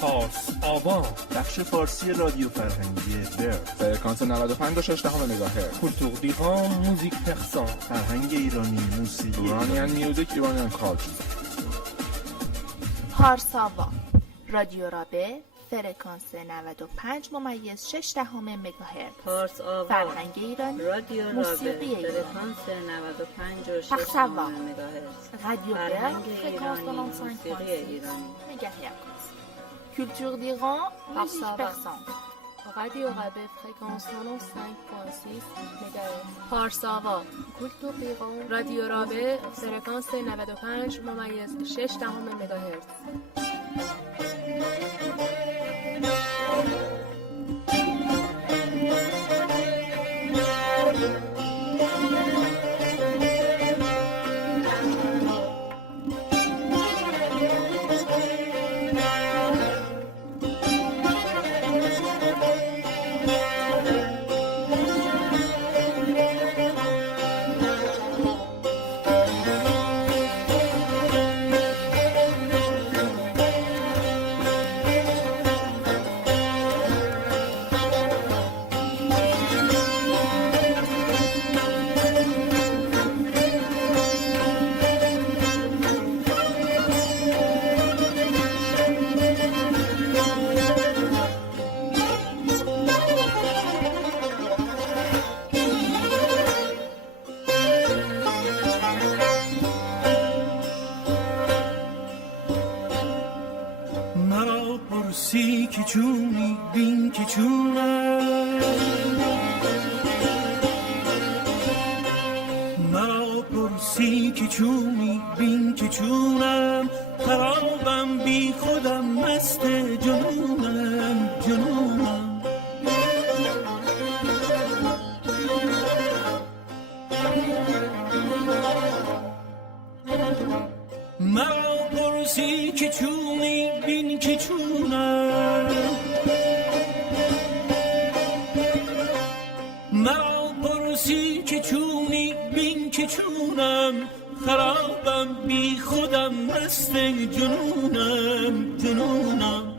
پارس آبان، بخش فارسی رادیو فرهنگی برن، فرکانس 95.6 مگاهرتز. کلتور دیران موزیک پرسان، فرهنگ ایرانی، موسیقی ایرانیان میوزیک، ایرانیان کالچر. پارس آبان، رادیو رابه، فرکانس 95.6 مگاهرتز. پارس آبان، فرهنگی ایرانی، رادیو موسیقی رابه، فرکانس 95.6 مگاهرتز. رادیو بerne، fréquence 95.6 مگاهرتز. کلتور دیران موزیک پرسان، رادیو RaBe fréquence 95.6 مگاهرتز. پارس آبان، کلتور دیران رادیو RaBe fréquence 95.6 مگاهرتز. که چونی بین که چونم، مرا پرسی که چونی بین که چونم، خرابم بی خودم مست جنونم جنونم. مرا پرسی که چونی بین که چونم، مرا پرسی که چونی بین که چونم، خرابم بی خودم مست جنونم جنونم.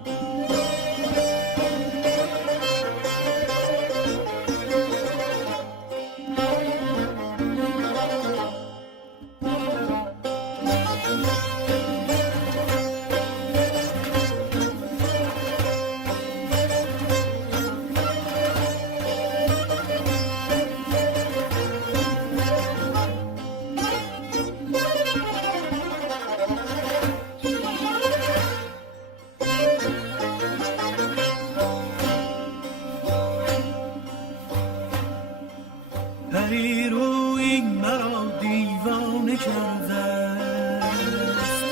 پری روی مرا دیوانه کرده است،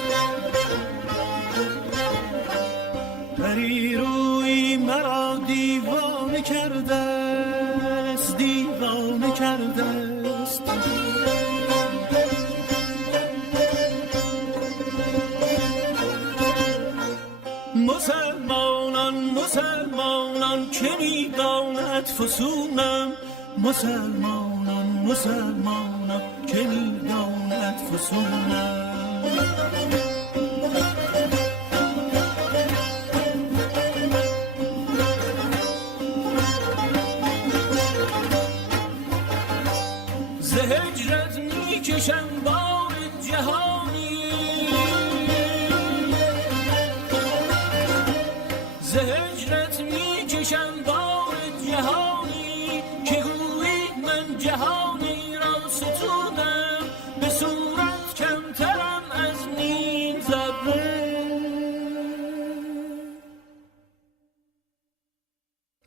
پری روی مرا دیوانه کرده است، دیوانه کرده است. مسلمانان مسلمانان که میداند فسونم، مسلمانان مسلمانان که میداند فسونم. ز هجرت میکشم بار جهانی، ز هجرت میکشم بار جهانی، که گویی من جهانی را ستودم، به صورت کمترم از نیم ذره.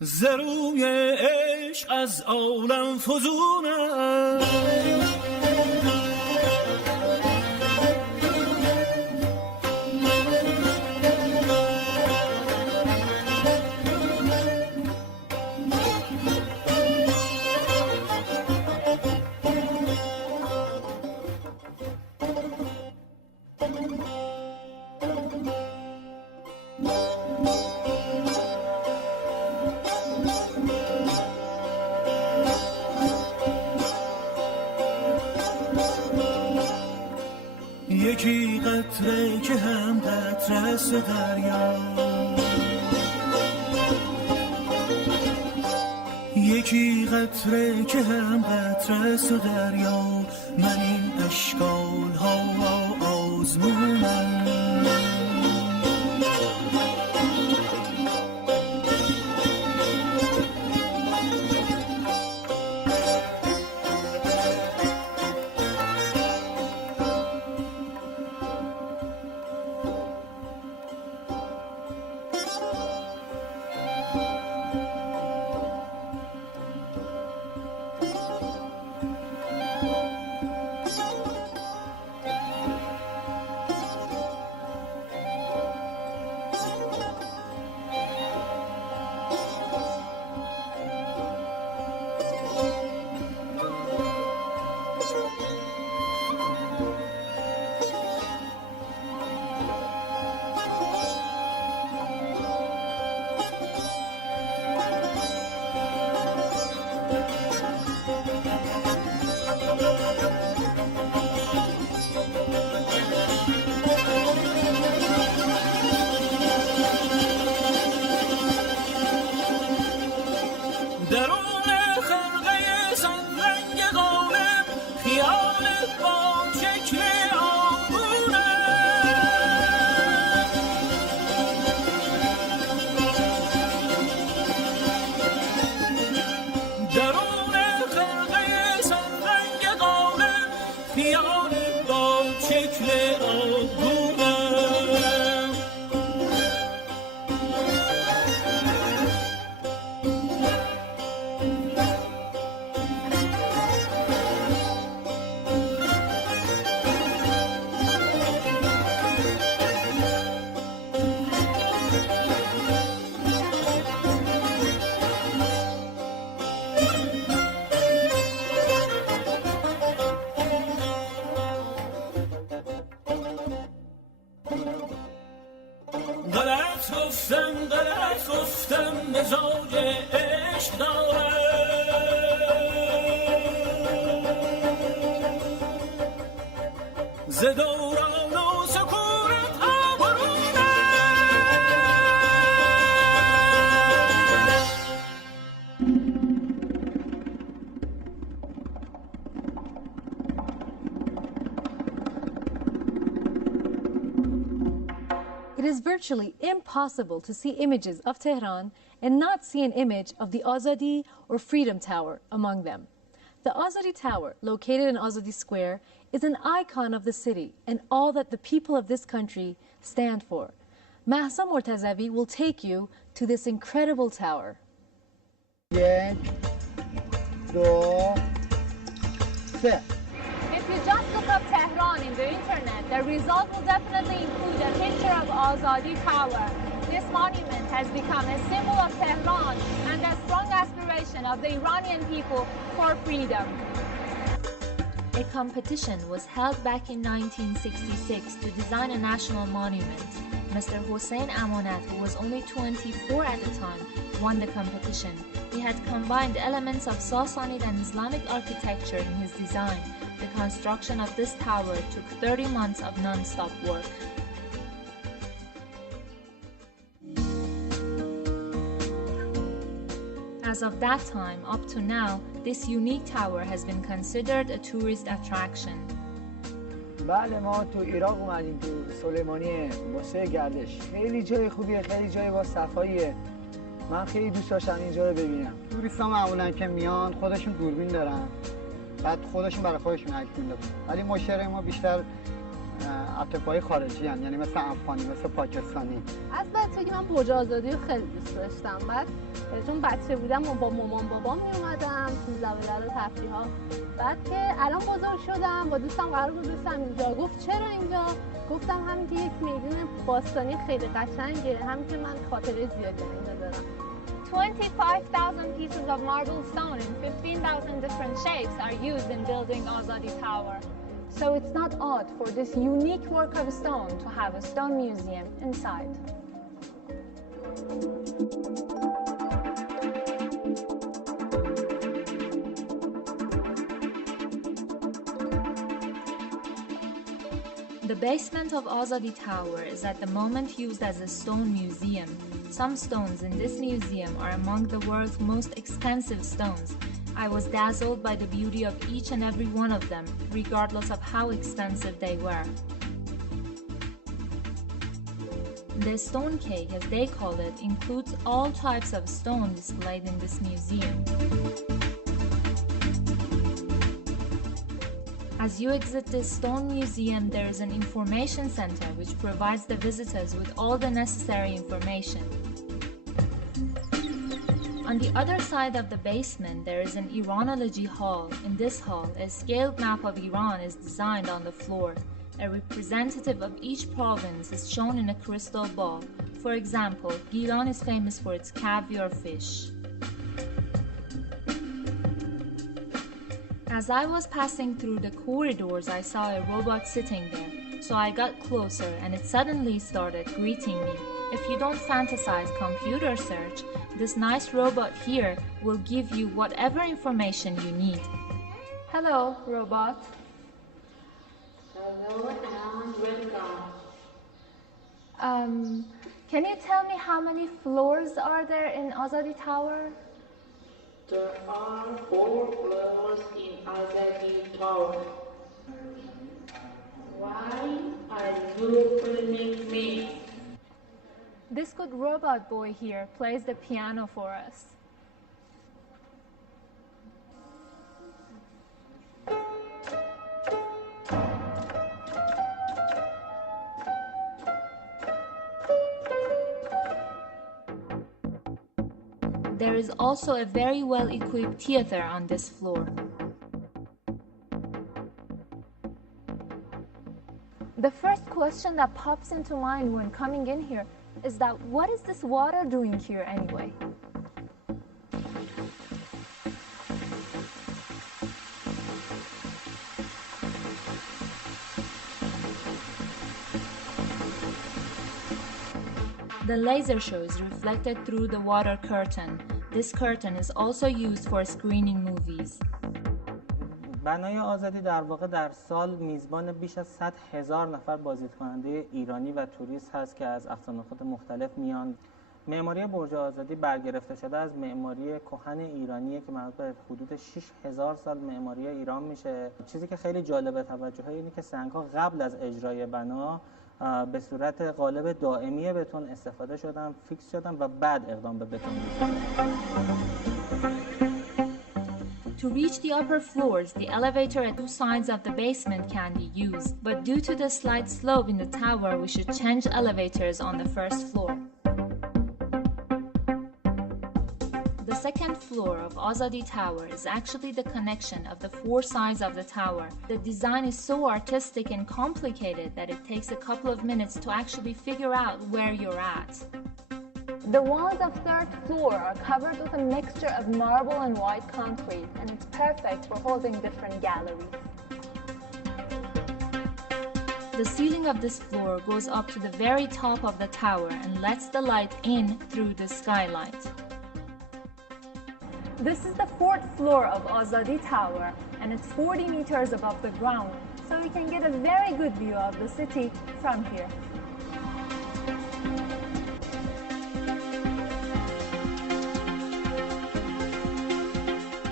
ز روی عشق از عالم فزونم، یکی قطره که هم قطره است دریا، یکی قطره که هم قطره است و دریا، من این اشکال ها آزمونم. غلط گفتم مزاج عشق دارم، ز دوران و سکونت ها برونم. It is virtually impossible to see images of Tehran and not see an image of the Azadi or Freedom Tower among them. The Azadi Tower, located in Azadi Square, is an icon of the city and all that the people of this country stand for. Mahsa Mortazavi will take you to this incredible tower. If you just look up Tehran in the internet, the result will definitely include a picture of Azadi Tower. This monument has become a symbol of Tehran and a strong aspiration of the Iranian people for freedom. A competition was held back in 1966 to design a national monument. Mr. Hossein Amonat, who was only 24 at the time, won the competition. He had combined elements of Sassanid and Islamic architecture in his design. The construction of this tower took 30 months of non-stop work. As of that time, up to now, this unique tower has been considered a tourist attraction. بله ما تو عراق اومدیم تو سلیمانی واسه گردش. خیلی جای خوبیه، خیلی جای با صفاییه. من خیلی دوست داشتم اینجا رو ببینم. توریست‌ها معمولاً که میان خودشون دوربین دارن. بعد خودشون برای خودشون عکس میندازن. ولی مشتری ما بیشتر اتباعی خارجی هستن، یعنی مثل افغانی، مثل پاکستانی. از بچگی من برج آزادی رو خیلی دوست داشتم. بعد چون بچه بودم با مامان بابام می اومدم تو زوایای تفریح‌ها. بعد که الان بزرگ شدم با دوستم قرار گذاشتم اینجا. گفت چرا اینجا؟ گفتم همین که یک میدون باستانی خیلی قشنگه، همین که من خاطره زیادی اینجا دارم. 25,000 pieces of marble stone in 15,000 different shapes are used in building Azadi Tower. So it's not odd for this unique work of stone to have a stone museum inside. The basement of Azadi Tower is at the moment used as a stone museum. Some stones in this museum are among the world's most expensive stones. I was dazzled by the beauty of each and every one of them, regardless of how expensive they were. The stone cake, as they call it, includes all types of stone displayed in this museum. As you exit this stone museum, there is an information center which provides the visitors with all the necessary information. On the other side of the basement, there is an Iranology hall. In this hall, a scaled map of Iran is designed on the floor. A representative of each province is shown in a crystal ball. For example, Gilan is famous for its caviar fish. As I was passing through the corridors, I saw a robot sitting there. So I got closer and it suddenly started greeting me. If you don't fantasize computer search, this nice robot here will give you whatever information you need. Hello, robot. Hello and welcome. Can you tell me how many floors are there in Azadi Tower? There are 4 floors in Azadi Tower. Why are you filming me? This good robot boy here plays the piano for us. There is also a very well-equipped theater on this floor. The first question that pops into mind when coming in here is that what is this water doing here anyway? The laser show is reflected through the water curtain. This curtain is also used for screening movies. بنای آزادی در واقع در سال میزبان بیش از 100,000 نفر بازدیدکننده ایرانی و توریست هست که از اقصانخود مختلف میان. معماری برج آزادی برگرفته شده از معماری کهن ایرانیه که مربوط به حدود 6,000 سال معماری ایران میشه. چیزی که خیلی جالب توجهه اینه که سنگ‌ها قبل از اجرای بنا به صورت قالب دائمی بتون استفاده شدن، فیکس شدن و بعد اقدام به بتون می‌شدن. To reach the upper floors, the elevator at 2 sides of the basement can be used, but due to the slight slope in the tower, we should change elevators on the first floor. The second floor of Azadi Tower is actually the connection of the 4 sides of the tower. The design is so artistic and complicated that it takes a couple of minutes to actually figure out where you're at. The walls of third floor are covered with a mixture of marble and white concrete, and it's perfect for holding different galleries. The ceiling of this floor goes up to the very top of the tower and lets the light in through the skylight. This is the 4th floor of Azadi Tower, and it's 40 meters above the ground, so you can get a very good view of the city from here.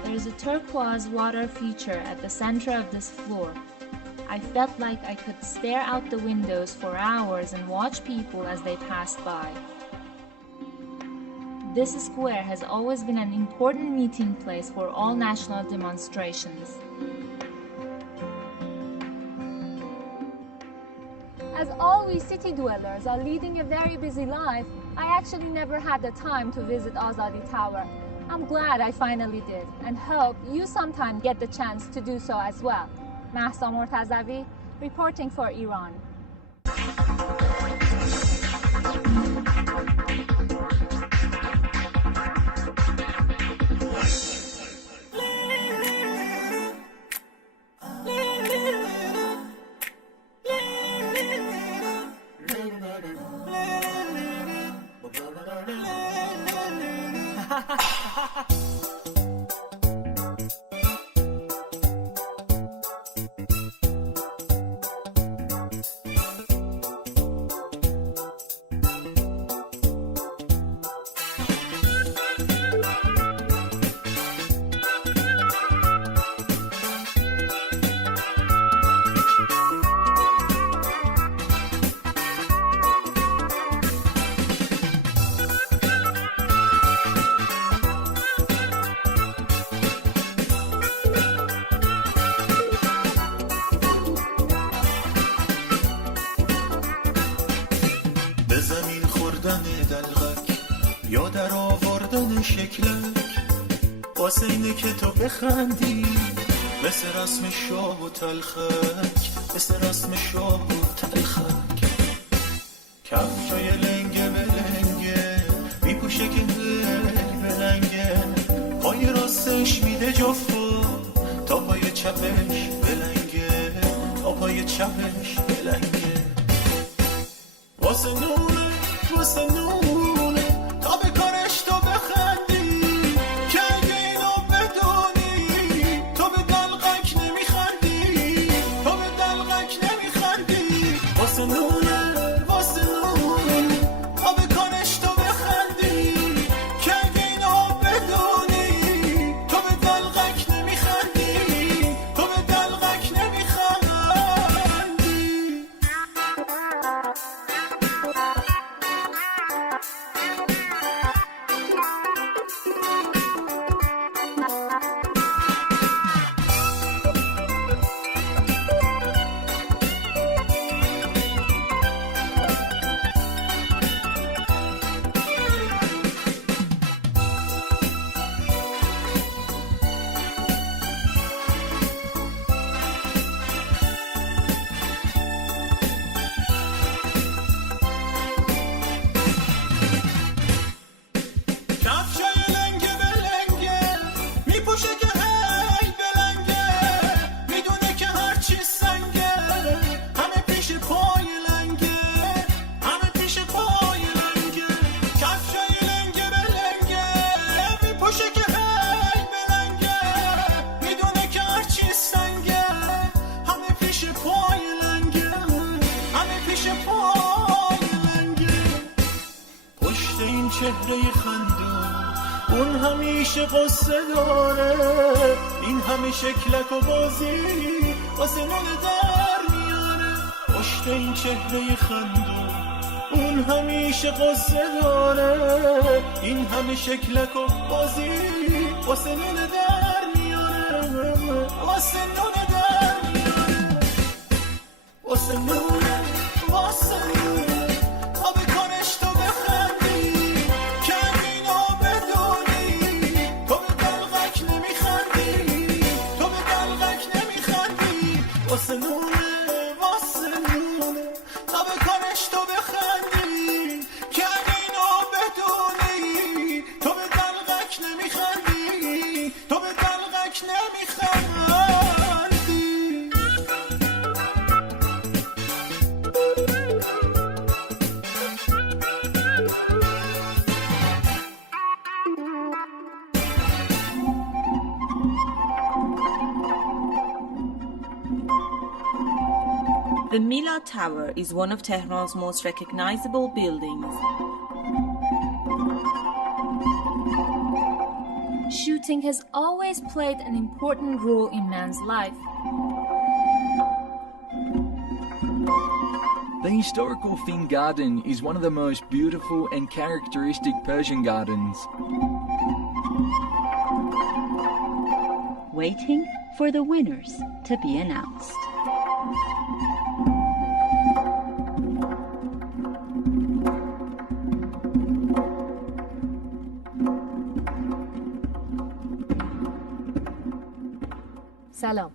There is a turquoise water feature at the center of this floor. I felt like I could stare out the windows for hours and watch people as they passed by. This square has always been an important meeting place for all national demonstrations. As all we city dwellers are leading a very busy life, I actually never had the time to visit Azadi Tower. I'm glad I finally did and hope you sometime get the chance to do so as well. Mahsa Mortazavi, reporting for Iran. یا در آوردن شکلک واسه اینه که تو بخندی مثل رسم شاه و تلخک مثل رسم شاه و تلخک کفشای لنگه بلنگه میپوشه که بلنگه پای راستش میده جفا تا پای چپش بلنگه تا پای چپش بلنگه واسه نونه واسه نونه تا به کارش تو بخندی که اگه اینو بدونی تو به دلقک نمیخندی تو به دلقک نمیخندی واسه نونه واسه نونه تا به کارش تو بخندی که اگه اینو بدونی تو به دلقک نمیخندی تو به دلقک نمیخندی چهره خندون اون همیشه قصه داره این همه شکلک و بازی واسه نونه در میاره پشت این چهره خندون اون همیشه قصه داره این همه شکلک و بازی واسه نونه در میاره واسه نونه در میاره واسه نونه واسه نونه تا به کارش تو بخندی که اینو بدونی تو به دلقک نمیخندی تو به دلقک نمیخندی واسه نونه واسه نونه تا به کارش تو بخندی که اینو بدونی تو به دلقک نمیخندی تو به دلقک نمیخندی The Milad Tower is one of Tehran's most recognizable buildings. Shooting has always played an important role in man's life. The historical Fin Garden is one of the most beautiful and characteristic Persian gardens. Waiting for the winners to be announced. Salam.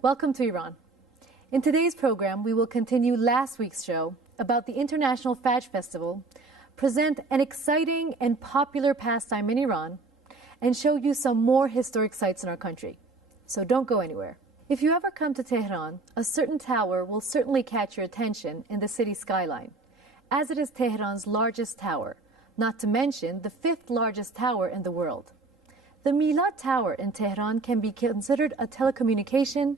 Welcome to Iran. In today's program, we will continue last week's show about the International Fajr Festival, present an exciting and popular pastime in Iran, and show you some more historic sites in our country. So don't go anywhere. If you ever come to Tehran, a certain tower will certainly catch your attention in the city skyline, as it is Tehran's largest tower, not to mention the 5th largest tower in the world. The Milad Tower in Tehran can be considered a telecommunication,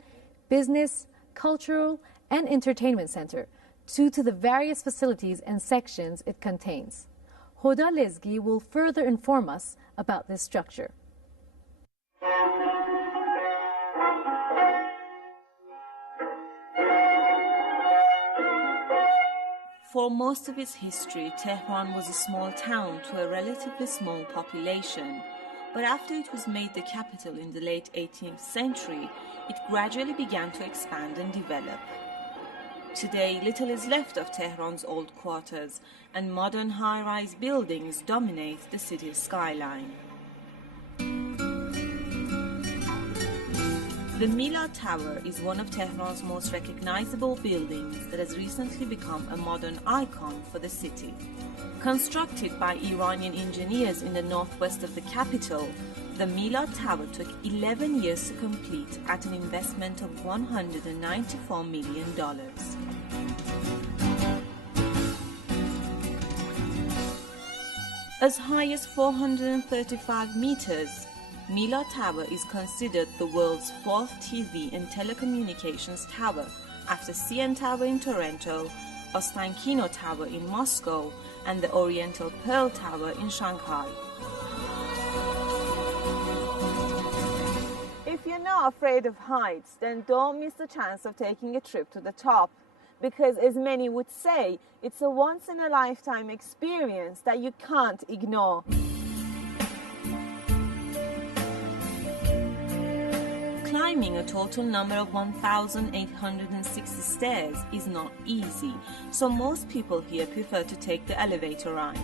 business, cultural, and entertainment center due to the various facilities and sections it contains. Hoda Lezgi will further inform us about this structure. For most of its history, Tehran was a small town to a relatively small population. But after it was made the capital in the late 18th century, it gradually began to expand and develop. Today, little is left of Tehran's old quarters, and modern high-rise buildings dominate the city's skyline. The Milad Tower is one of Tehran's most recognizable buildings that has recently become a modern icon for the city. Constructed by Iranian engineers in the northwest of the capital, the Milad Tower took 11 years to complete at an investment of $194 million. As high as 435 meters, Milad Tower is considered the world's fourth TV and telecommunications tower after CN Tower in Toronto, Ostankino Tower in Moscow, and the Oriental Pearl Tower in Shanghai. If you're not afraid of heights, then don't miss the chance of taking a trip to the top. Because as many would say, it's a once-in-a-lifetime experience that you can't ignore. Climbing a total number of 1,860 stairs is not easy, so most people here prefer to take the elevator ride.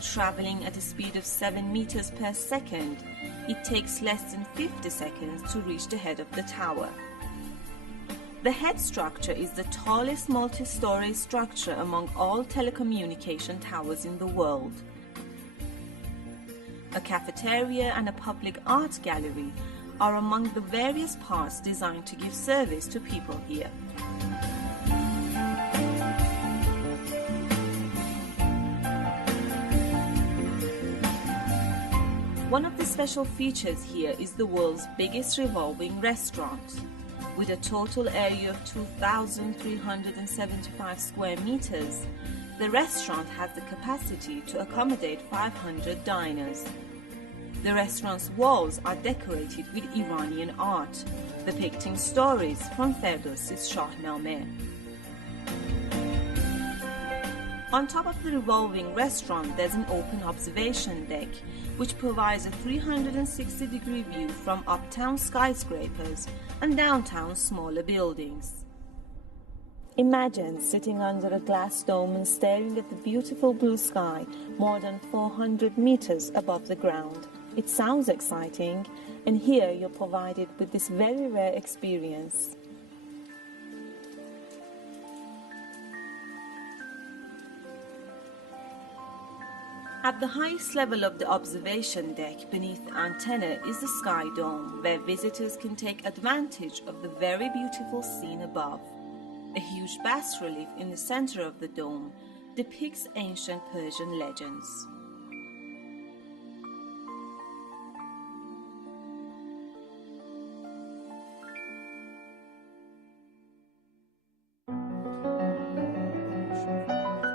Traveling at a speed of 7 meters per second, it takes less than 50 seconds to reach the head of the tower. The head structure is the tallest multi-story structure among all telecommunication towers in the world. A cafeteria and a public art gallery are among the various parts designed to give service to people here. One of the special features here is the world's biggest revolving restaurant. With a total area of 2,375 square meters, the restaurant has the capacity to accommodate 500 diners. The restaurant's walls are decorated with Iranian art, depicting stories from Ferdowsi's Shahnameh. On top of the revolving restaurant, there's an open observation deck, which provides a 360-degree view from uptown skyscrapers and downtown smaller buildings. Imagine sitting under a glass dome and staring at the beautiful blue sky more than 400 meters above the ground. It sounds exciting, and here you're provided with this very rare experience. At the highest level of the observation deck beneath the antenna is the sky dome, where visitors can take advantage of the very beautiful scene above. A huge bas-relief in the center of the dome depicts ancient Persian legends.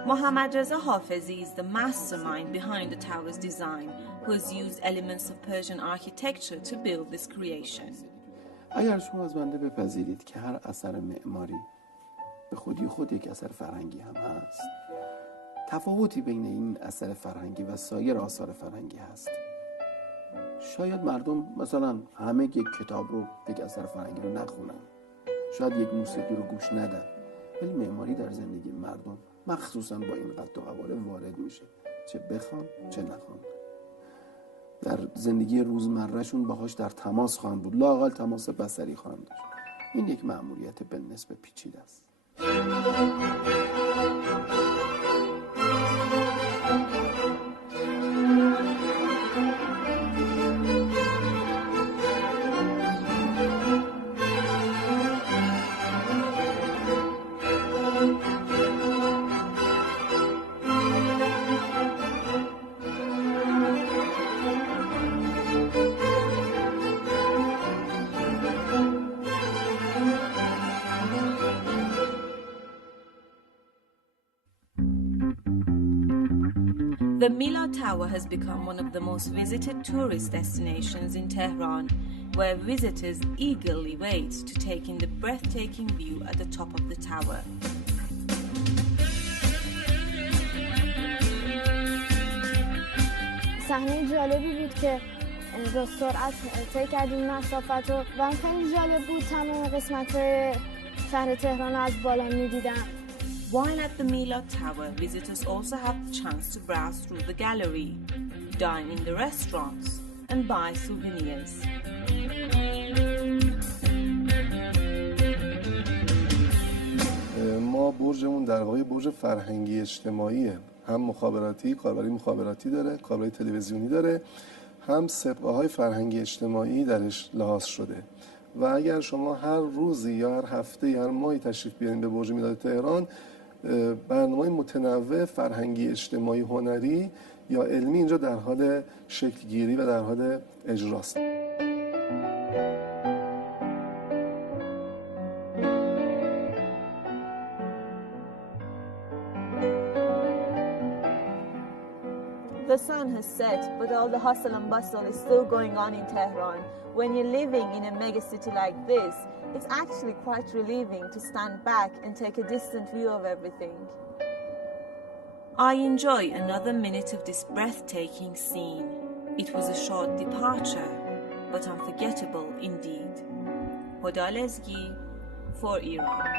Mohammad Reza Hafizi is the mastermind behind the tower's design, who has used elements of Persian architecture to build this creation. اگر شما از بنده بپذیرید که هر اثر معماری به خودی خود یک اثر فرهنگی هم هست، تفاوتی بین این اثر فرهنگی و سایر آثار فرهنگی هست. شاید مردم مثلا همه یک کتاب رو، یک اثر فرهنگی رو نخونن، شاید یک موسیقی رو گوش ندن، ولی معماری در زندگی مردم مخصوصا با این قد و قواره وارد میشه، چه بخوان چه نخوان. در زندگی روزمرهشون باهاش در تماس خواهند بود، لااقل تماس بصری خواهند داشت. این یک مأموریت به نسبت پیچیده است. The Milad Tower has become one of the most visited tourist destinations in Tehran, where visitors eagerly wait to take in the breathtaking view at the top of the tower. صحنه جالبی بود که با سرعت طی کردیم مسافت رو و خیلی جالب بود. تمام قسمت شهر تهران از بالا می‌دیدم. While at the Milad Tower, visitors also have the chance to browse through the gallery, dine in the restaurants, and buy souvenirs. ما برجمون در واقع برج فرهنگی اجتماعیه، هم مخابراتی، کاربری مخابراتی داره، کاربری تلویزیونی داره، هم سابقه‌های فرهنگی اجتماعی درش لحاظ شده. و اگر شما هر روزی یا هر هفته یا هر ماهی تشریف بیارین به برج میلاد تهران، برنامه‌های متنوع فرهنگی اجتماعی هنری یا علمی اینجا در حال شکل گیری و در حال اجراست. The sun has set, but all the hustle and bustle is still going on in Tehran. When you're living in a mega city like this, it's actually quite relieving to stand back and take a distant view of everything. I enjoy another minute of this breathtaking scene. It was a short departure, but unforgettable indeed. Hoda Lezgi for Iran.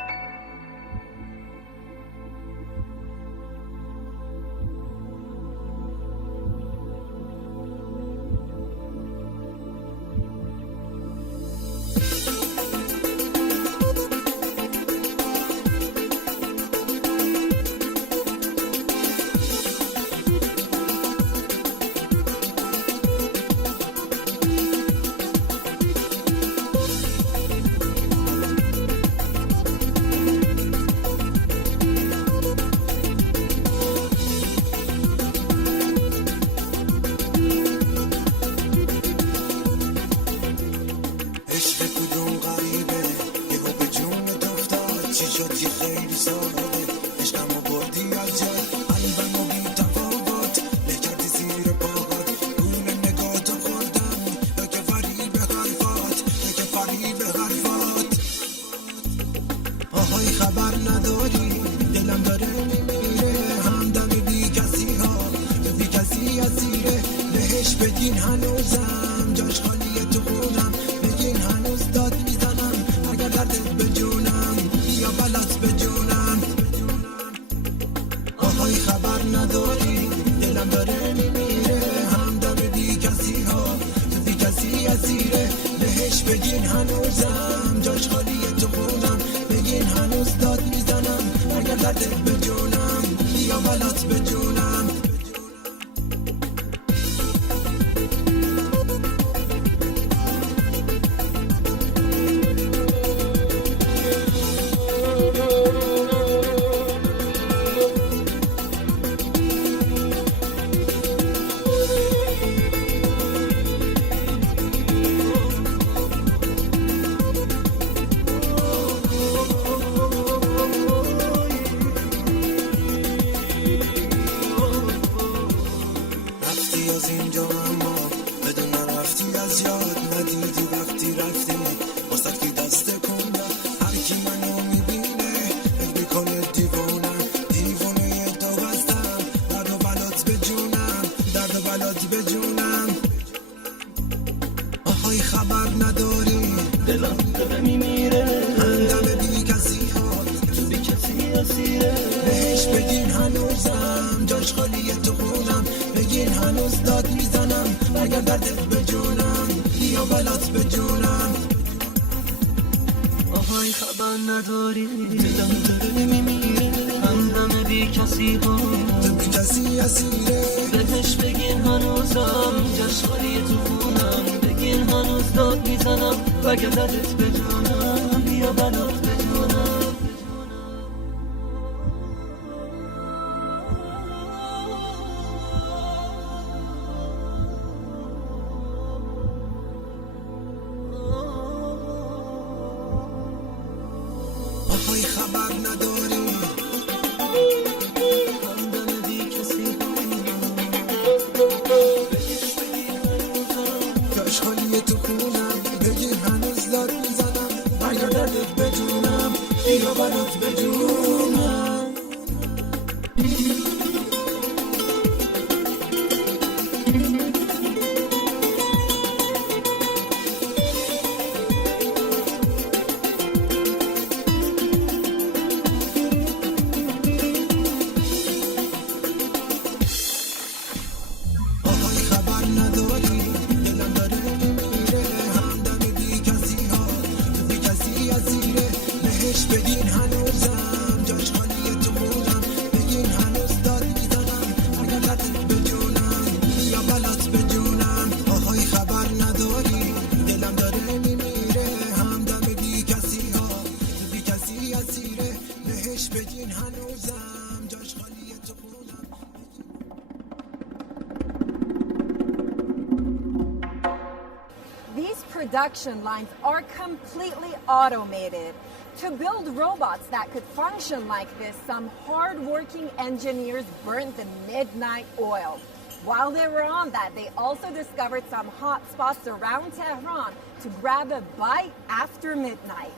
These production lines are completely automated. To build robots that could function like this, some hard-working engineers burnt the midnight oil. While they were on that, they also discovered some hot spots around Tehran to grab a bite after midnight.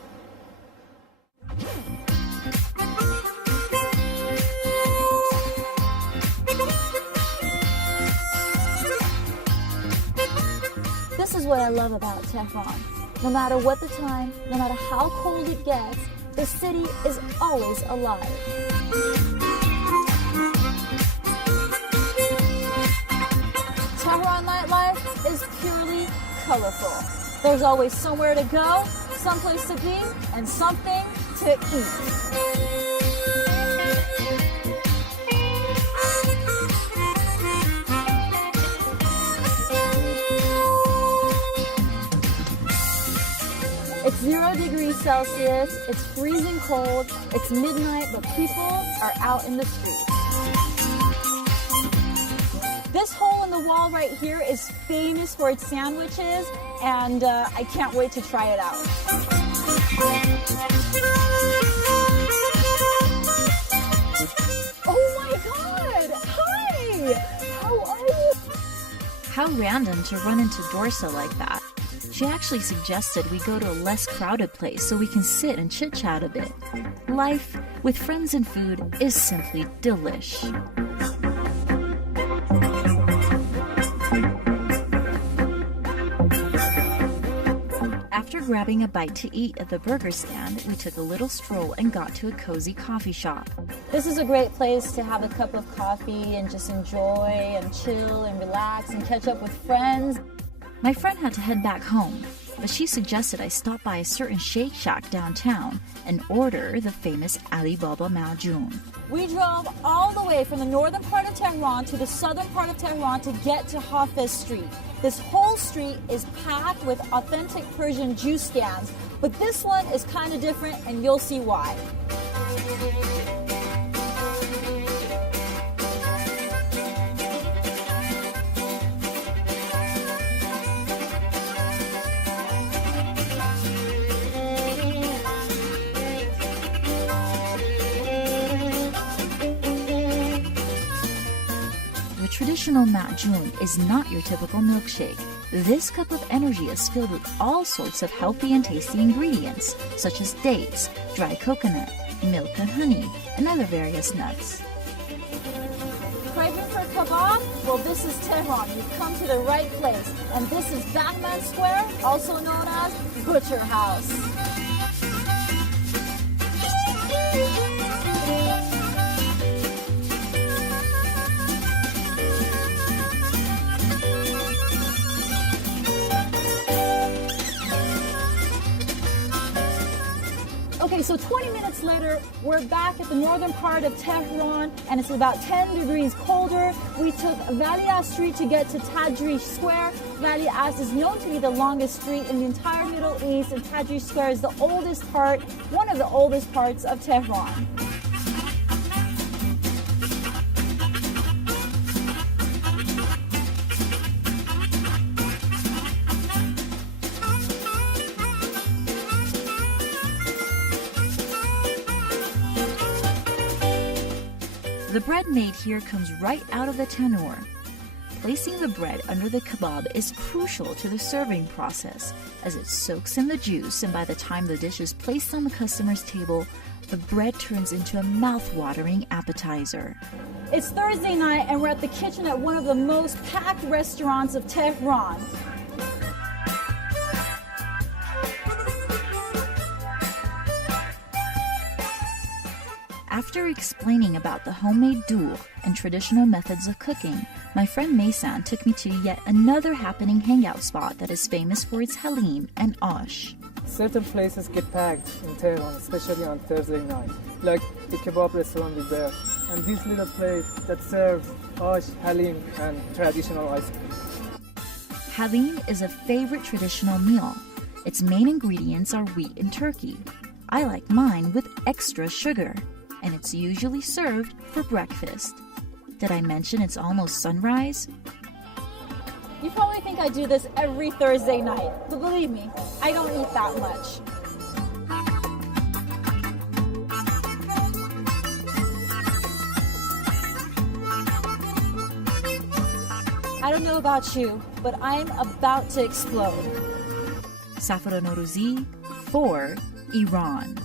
This is what I love about Tehran. No matter what the time, no matter how cold it gets, the city is always alive. Tehran nightlife is purely colorful. There's always somewhere to go, someplace to be, and something to eat. It's 0 degrees Celsius, it's freezing cold, it's midnight, but people are out in the streets. This hole in the wall right here is famous for its sandwiches, and I can't wait to try it out. Oh my God! Hi! How are you? How random to run into Dorsa like that. She actually suggested we go to a less crowded place so we can sit and chit-chat a bit. Life with friends and food is simply delish. After grabbing a bite to eat at the burger stand, we took a little stroll and got to a cozy coffee shop. This is a great place to have a cup of coffee and just enjoy and chill and relax and catch up with friends. My friend had to head back home, but she suggested I stop by a certain Shake Shack downtown and order the famous Alibaba Maojoon. We drove all the way from the northern part of Tehran to the southern part of Tehran to get to Hafiz Street. This whole street is packed with authentic Persian juice stands, but this one is kind of different and you'll see why. Traditional Maojoon is not your typical milkshake. This cup of energy is filled with all sorts of healthy and tasty ingredients, such as dates, dry coconut, milk and honey, and other various nuts. Craving for kebab? Well, this is Tehran. You've come to the right place. And this is Bahman Square, also known as Butcher House. Okay, so 20 minutes later, we're back at the northern part of Tehran, and it's about 10 degrees colder. We took Valias Street to get to Tadrish Square. Valias is known to be the longest street in the entire Middle East, and Tadrish Square is the oldest part, one of the oldest parts of Tehran. The bread made here comes right out of the tannoor. Placing the bread under the kebab is crucial to the serving process, as it soaks in the juice, and by the time the dish is placed on the customer's table, the bread turns into a mouth-watering appetizer. It's Thursday night, and we're at the kitchen at one of the most packed restaurants of Tehran. After explaining about the homemade dour and traditional methods of cooking, my friend Maysan took me to yet another happening hangout spot that is famous for its halim and osh. Certain places get packed in Tehran, especially on Thursday night, like the kebab restaurant is there, and this little place that serves osh, halim, and traditional ice cream. Halim is a favorite traditional meal. Its main ingredients are wheat and turkey. I like mine with extra sugar. and it's usually served for breakfast. Did I mention it's almost sunrise? You probably think I do this every Thursday night, but believe me, I don't eat that much. I don't know about you, but I'm about to explode. Safar Norouzi for Iran.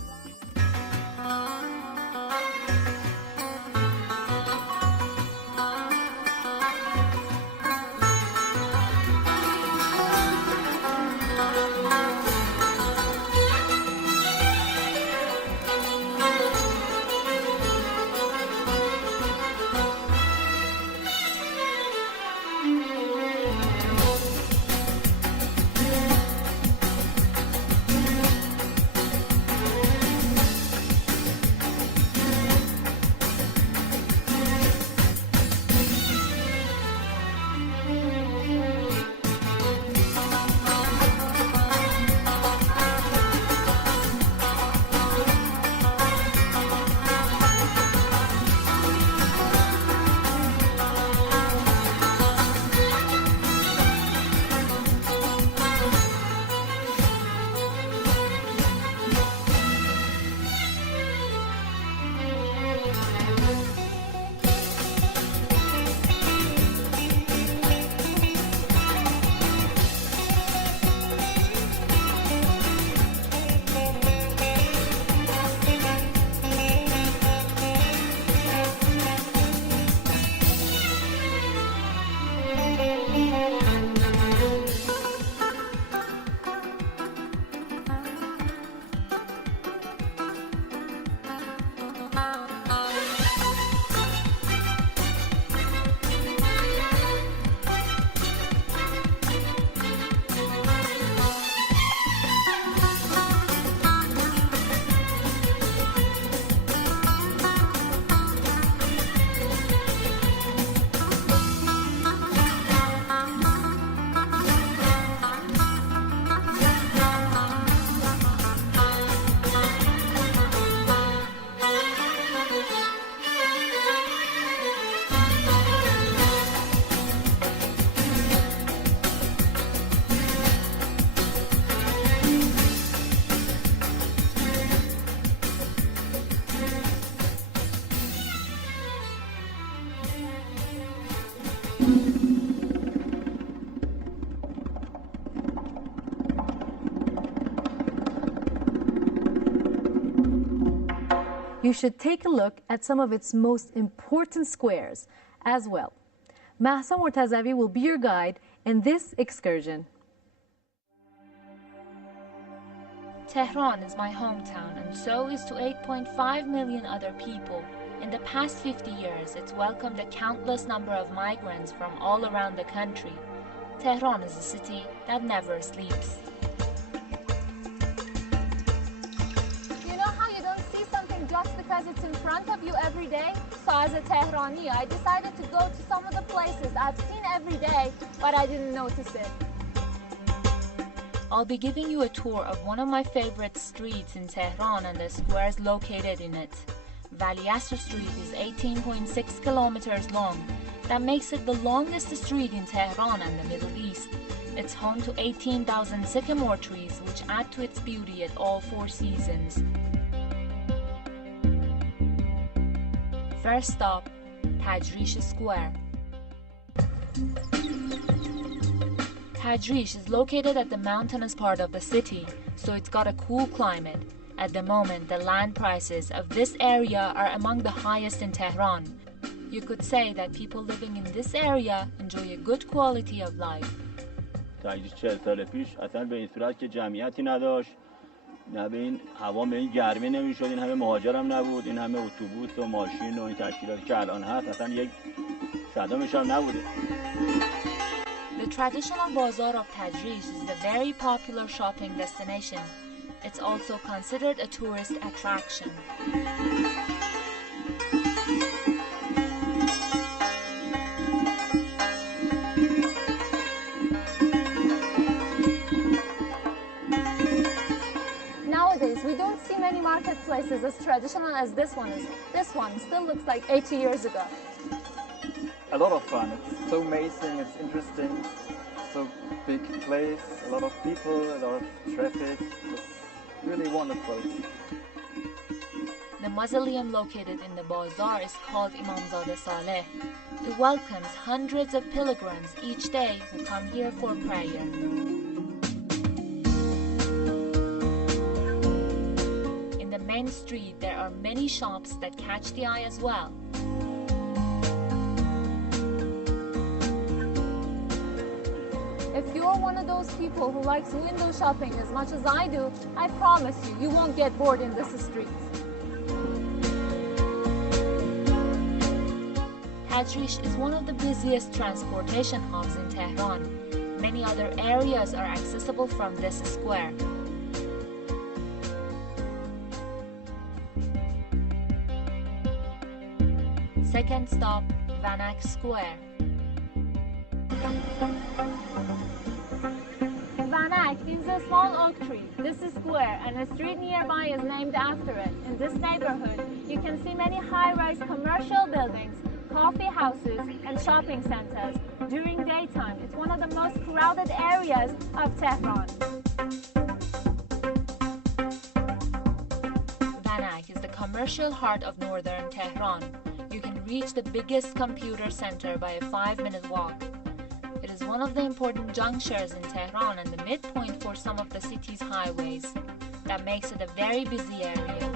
You should take a look at some of its most important squares as well. Mahsa Mortazavi will be your guide in this excursion. Tehran is my hometown, and so is to 8.5 million other people. In the past 50 years, it's welcomed a countless number of migrants from all around the country. Tehran is a city that never sleeps. You know how you don't see something just because it's in front of you every day? So as a Tehrani, I decided to go to some of the places I've seen every day, but I didn't notice it. I'll be giving you a tour of one of my favorite streets in Tehran and the squares located in it. Vali Asr Street is 18.6 kilometers long. That makes it the longest street in Tehran and the Middle East. It's home to 18,000 sycamore trees, which add to its beauty at all four seasons. First stop, Tajrish Square. Tajrish is located at the mountainous part of the city, so it's got a cool climate. At the moment, the land prices of this area are among the highest in Tehran. You could say that people living in this area enjoy a good quality of life. تجریش 40 سال پیش اصلا به این صورت که جمعیتی نداشت، نه به این هوا به این گرمی نمیشد، این همه مهاجر هم نبود، این همه اتوبوس و ماشین و این تشکیلاتی که الان هست اصلا یک صدامش هم نبوده. The traditional bazaar of Tajrish is a very popular shopping destination. It's also considered a tourist attraction. Nowadays, we don't see many marketplaces house is as traditional as this one is. This one still looks like 80 years ago. A lot of fun. It's so amazing, it's interesting. So big place, a lot of people, a lot of traffic. It's really wonderful. The mausoleum located in the bazaar is called Imamzadeh Saleh. It welcomes hundreds of pilgrims each day who come here for prayer. In the main street, there are many shops that catch the eye as well. If you're one of those people who likes window shopping as much as I do, I promise you, you won't get bored in this street. Tajrish is one of the busiest transportation hubs in Tehran. Many other areas are accessible from this square. Second stop, Vanak Square. Vanak means a small oak tree. This is square, and a street nearby is named after it. In this neighborhood, you can see many high-rise commercial buildings, coffee houses, and shopping centers. During daytime, it's one of the most crowded areas of Tehran. Vanak is the commercial heart of northern Tehran. You can reach the biggest computer center by a 5-minute walk. It is one of the important junctures in Tehran and the midpoint for some of the city's highways. That makes it a very busy area.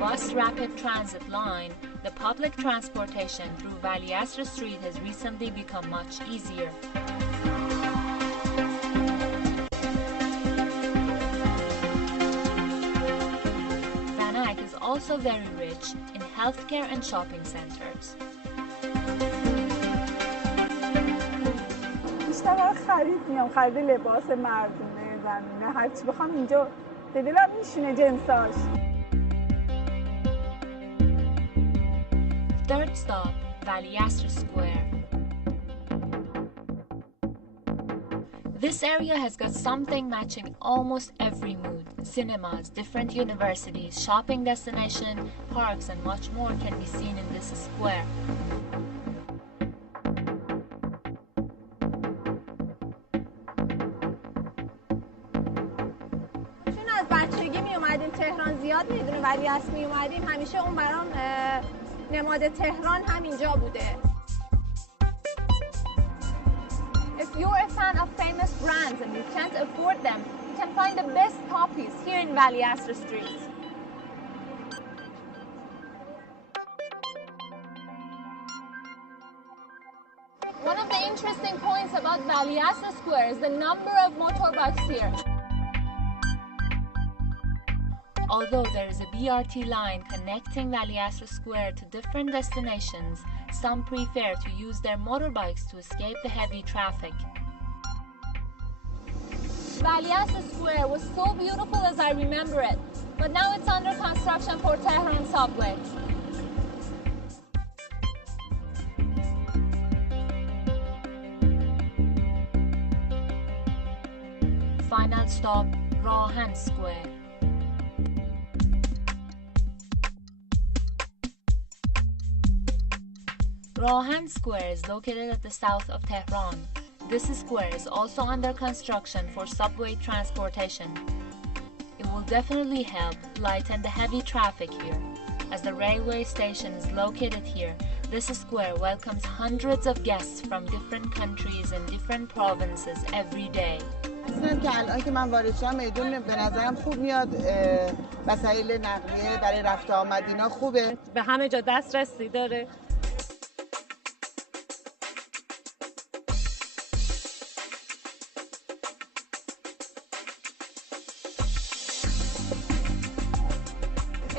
Bus rapid transit line, the public transportation through Vali Asr Street has recently become much easier. Vanak is also very rich in healthcare and shopping centers. بیشتر خرید میام، خرید لباس مردونه، زنونه، هر چی بخوام اینجا به دلم میشینه جنساش. Third stop, Vali Asr Square. This area has got something matching almost every mood. Cinemas, different universities, shopping destination, parks, and much more can be seen in this square. چون از بچگی می اومدیم تهران زیاد میدونیم ولی اصل می اومدیم همیشه اون برام نماد تهران همینجا بوده. If you're a fan of famous brands and you can't afford them, you can find the best copies here in Vali Asr Street. One of the interesting points about Vali Asr Square is the number of motorbikes here. Although there is a BRT line connecting Vali Asr Square to different destinations, some prefer to use their motorbikes to escape the heavy traffic. Vali Asr Square was so beautiful as I remember it, but now it's under construction for Tehran subway. Final stop, Rahan Square. Rahan Square is located at the south of Tehran. This square is also under construction for subway transportation. It will definitely help lighten the heavy traffic here. As the railway station is located here, this square welcomes hundreds of guests from different countries and different provinces every day. اصلا که الان که من وارد شدم میدون به نظرم خوب میاد، وسایل نقلیه برای رفت آمد اینا خوبه، به همه جا دسترسی داره.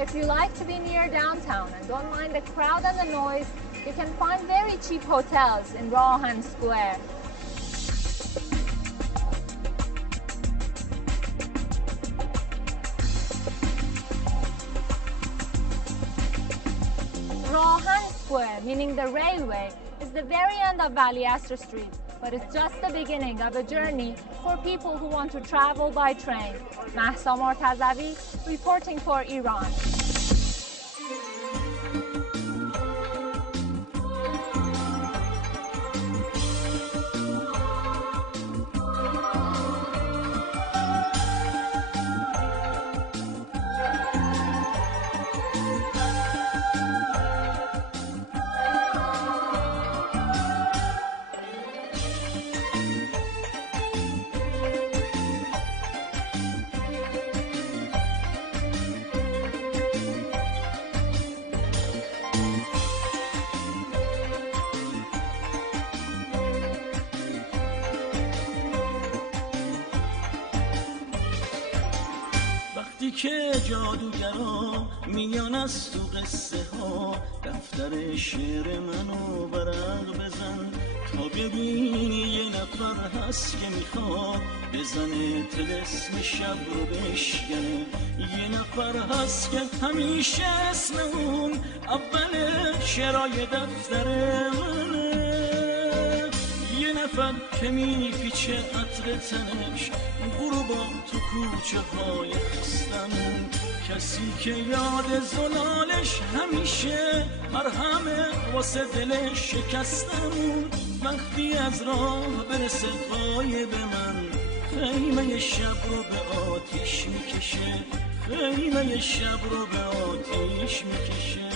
If you like to be near downtown and don't mind the crowd and the noise, you can find very cheap hotels in Rahan Square. Rahan Square, meaning the railway, is is the very end of Valley Astor Street, but it's just the beginning of a journey for people who want to travel by train. Mahsa Mortazavi, reporting for Iran. که جادوگرا میان از تو قصه ها دفتر شعر منو ورق بزن تا ببینی یه نفر هست که میخواد بزنه طلسم شب رو بشکنه. یه نفر هست که همیشه اسم اون اول شعرهای دفتر منه. یه نفر که میپیچه عطر تنش غروبا تو کوچه های خستمون، کسی که یاد زلالش همیشه مرهمه واسه دل شکستمون. وقتی از راه برسه غایب من، خیمه شب رو به آتیش میکشه، خیمه شب رو به آتیش میکشه.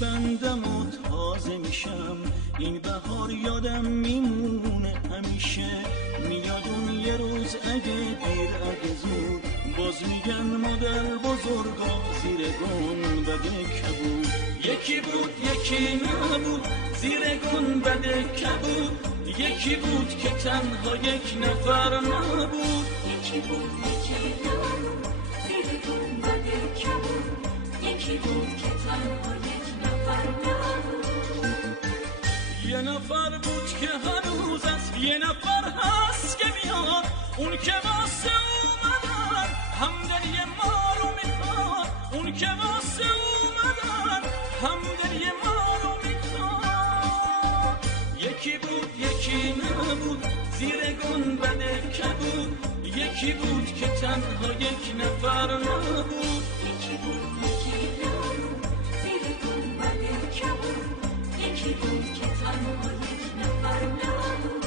بندم و تازه میشم، این بهار یادم میمونه همیشه. میاد اون یه روز اگه دیر اگه زود، باز میگن مادر بزرگا زیر گنبد کبود. یکی بود یکی نبود زیر گنبد کبود، یکی بود که تنها یک نفر نبود. یکی بود یکی نبود زیر گنبد کبود، یکی بود که تنها یه نفر بود که هنوز از یه نفر هست که میاد، اون که واسه اومدن همدلی ما رو میخواد، اون که واسه اومدن همدلی ما رو میخواد. یکی بود یکی نبود زیر گنبد کبود، یکی بود که تنها یک نفر نبود. یکی بود یکی نبود زیر گنبد کبود، یکی بود که تنها یک نفر نبود.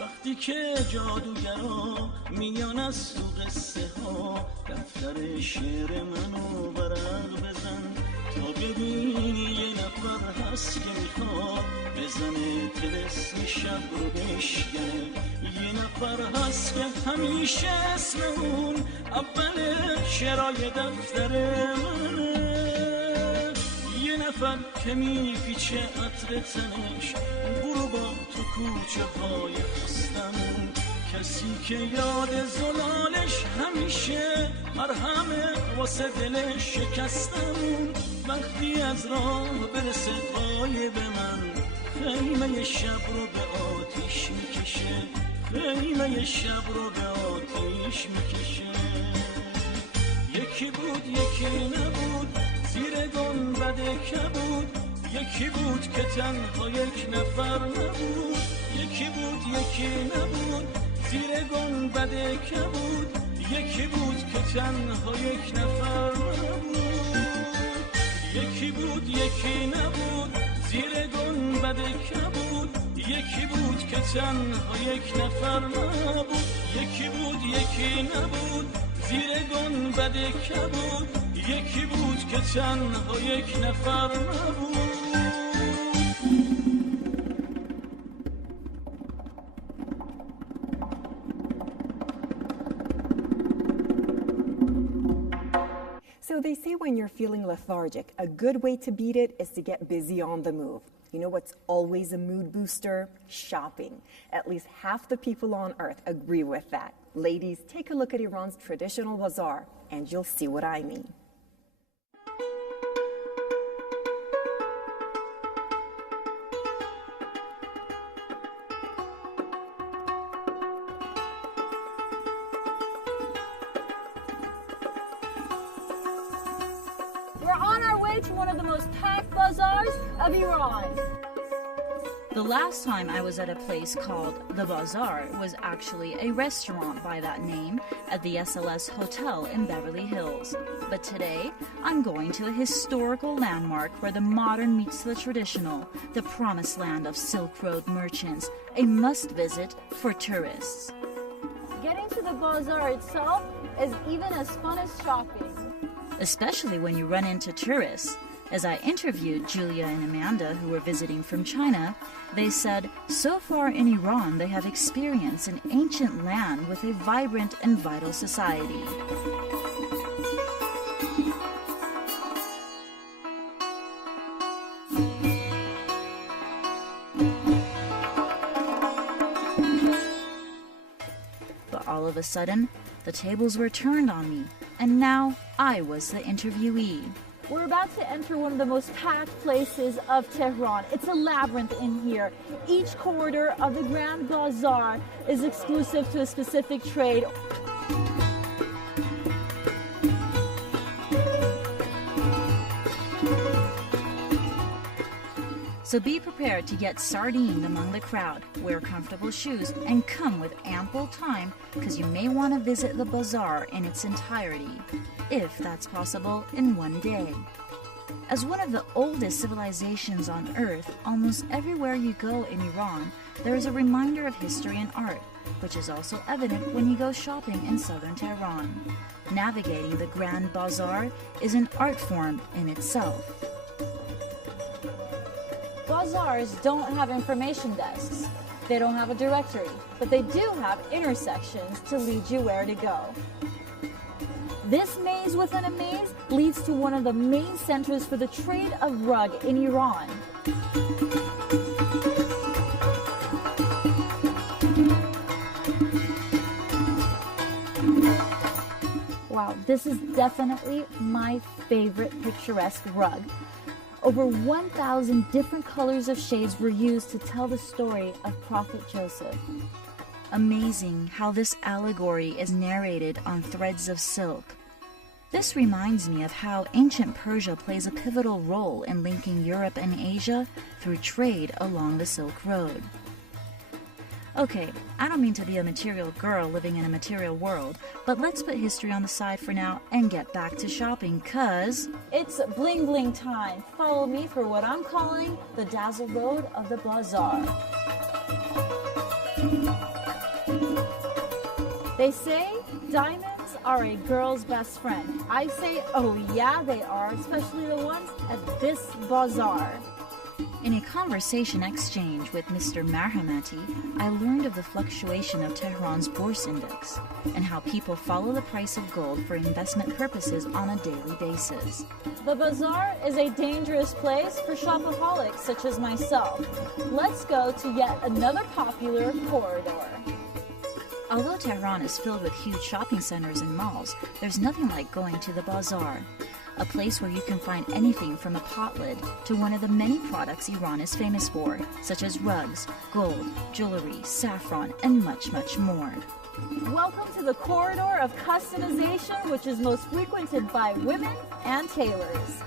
وقتی که جادوگرا میان از تو قصه ها دفتر شعر منو ورق بزن تا ببینی یه نفر هست که میخواد بزنه طلسم شب رو بشکنه. یه نفر هست که همیشه اسم اون اول شعرهای دفتر منه. یه نفر که میپیچه عطر تنش غروبا تو کوچه های خستمون، کسی که یاد زلالش همیشه مرهمه واسه دل شکستمون. وقتی از راه برسه غایب من، خیمه شب رو به آتیش میکشه، خیمه شب رو به آتیش میکشه. یکی بود یکی نبود زیر گنبد کبود، یکی بود که تنها یک نفر نبود. یکی بود یکی نبود زیر گنبد کبود، یکی بود که تنها یک نفر نبود. یکی بود یکی نبود زیر گنبد کبود، یکی بود که تنها یک نفر نبود. یکی بود یکی نبود زیر گنبد کبود، یکی بود که تنها یک نفر نبود. they say when you're feeling lethargic, a good way to beat it is to get busy on the move. You know what's always a mood booster? Shopping. At least half the people on earth agree with that. Ladies, take a look at Iran's traditional bazaar, and you'll see what I mean. To one of the most packed bazaars of Iran. The last time I was at a place called The Bazaar was actually a restaurant by that name at the SLS Hotel in Beverly Hills. But today, I'm going to a historical landmark where the modern meets the traditional, the promised land of Silk Road merchants, a must-visit for tourists. Getting to the bazaar itself is even as fun as shopping. Especially when you run into tourists. As I interviewed Julia and Amanda, who were visiting from China, they said so far in Iran they have experienced an ancient land with a vibrant and vital society. But all of a sudden, the tables were turned on me, and now I was the interviewee. We're about to enter one of the most packed places of Tehran. It's a labyrinth in here. Each corridor of the Grand Bazaar is exclusive to a specific trade. So be prepared to get sardined among the crowd, wear comfortable shoes, and come with ample time because you may want to visit the bazaar in its entirety, if that's possible in one day. As one of the oldest civilizations on Earth, almost everywhere you go in Iran, there is a reminder of history and art, which is also evident when you go shopping in southern Tehran. Navigating the Grand Bazaar is an art form in itself. Bazaars don't have information desks. They don't have a directory, but they do have intersections to lead you where to go. This maze within a maze leads to one of the main centers for the trade of rug in Iran. Wow, this is definitely my favorite picturesque rug. Over 1,000 different colors of shades were used to tell the story of Prophet Joseph. Amazing how this allegory is narrated on threads of silk. This reminds me of how ancient Persia plays a pivotal role in linking Europe and Asia through trade along the Silk Road. Okay, I don't mean to be a material girl living in a material world, but let's put history on the side for now and get back to shopping, cause it's bling bling time. Follow me for what I'm calling the dazzle road of the bazaar. They say diamonds are a girl's best friend. I say, oh yeah, they are, especially the ones at this bazaar. In a conversation exchange with Mr. Marhamati, I learned of the fluctuation of Tehran's Bourse Index and how people follow the price of gold for investment purposes on a daily basis. The bazaar is a dangerous place for shopaholics such as myself. Let's go to yet another popular corridor. Although Tehran is filled with huge shopping centers and malls, there's nothing like going to the bazaar. A place where you can find anything from a pot lid to one of the many products Iran is famous for, such as rugs, gold, jewelry, saffron, and much, much more. Welcome to the corridor of customization, which is most frequented by women and tailors.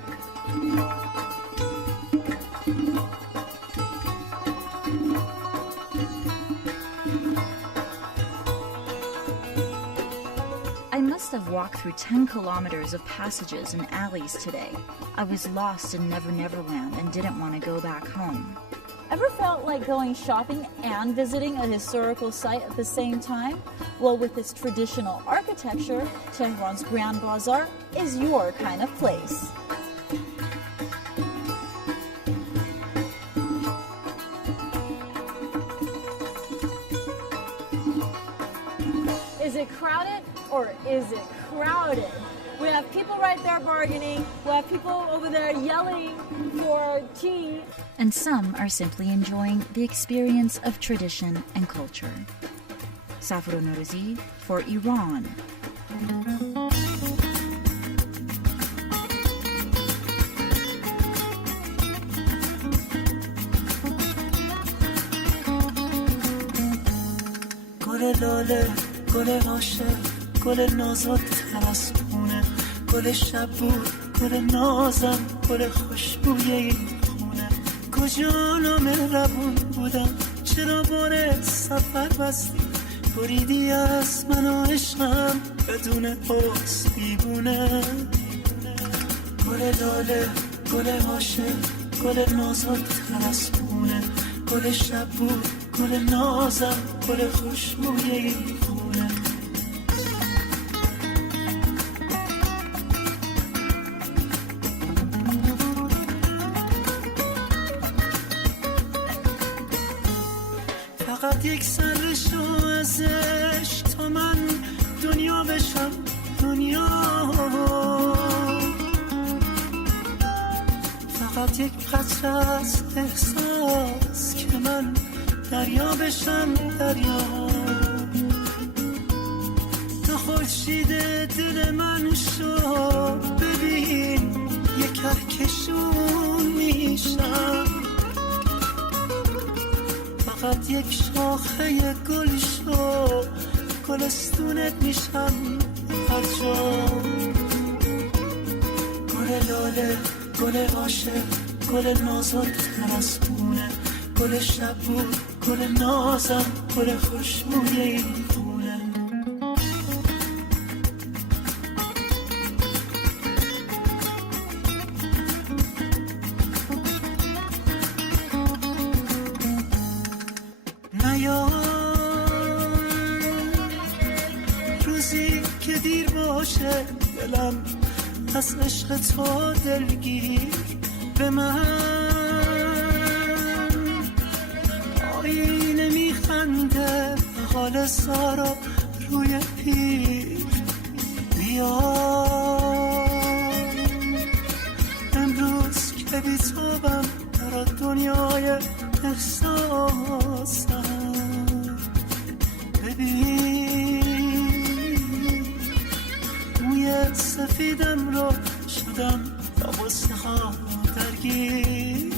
I must have walked through 10 kilometers of passages and alleys today. I was lost in Never Never Land and didn't want to go back home. Ever felt like going shopping and visiting a historical site at the same time? Well, with its traditional architecture, Tehran's Grand Bazaar is your kind of place. Is it crowded or is it crowded? We have people right there bargaining. We have people over there yelling for tea. And some are simply enjoying the experience of tradition and culture. Safro Norazi for Iran. گل لاله، گل عاشق، گل نازک ترسپونه، گل شب بود، گل نازم، گل خوشبوی این خونه. کجا نامهربون بودم، چرا بار سفر بستی، بریدی از من و عشقم بدون حس دیوونه. گل لاله، گل عاشق، گل نازک ترسپونه، گل شب بود، گل نازم، گل خوشبوی این خونه. فقط یک سرشو ازش تا من دنیا بشم دنیا. فقط یک قطره از احساس که من دریا بشم دریا. تو خورشید دل من شو ببین یک کهکشون میشم. فقط یک شاخه گل شو گلستونت میشم هر جا. گل لاله، گل عاشق، گل نازک ترسپونه، گل شب بود، گل نازم، گل خوشبوی این خونه. نیا روزی که دیر باشه دلم از عشق تو دلگیر به من آینه میخنده حال سارا روی پیر. بیا امروز که بی تو بم در دنیای احساسم. ببین موی سفیدم رو شدم با غصه ها درگیر.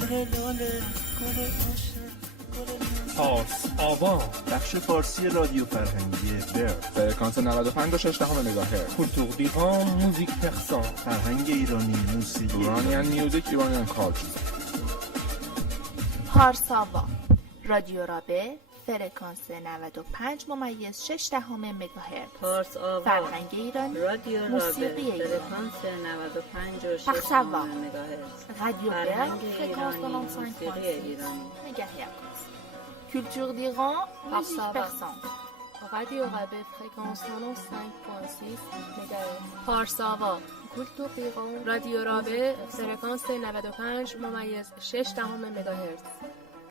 گل لاله، گل عاشق، پارس آوا، بخش فارسی رادیو فرهنگی برن، فرکانس 95.6 مگاهرتز. کلتور دیران، موزیک پرسان، فرهنگ ایرانی، موسیقی ایرانیان، میوزیک ایرانیان کالچر. پارس آوا، رادیو رابه، فرکانس 95.6 مگاهرتز. پارس آوا، فرهنگی ایرانی، رادیو رابه، موسیقی فرکانس 95.6 مگاهرتز. رادیو برن، فرکانس 95.6 مگاهرتز. کلتور دیران، موزیک پرسان. رادیو رابه، فرکانس 95.6 مگاهرتز. پارس آوا، کلتور دیران، رادیو رابه، فرکانس 95.6 مگاهرتز.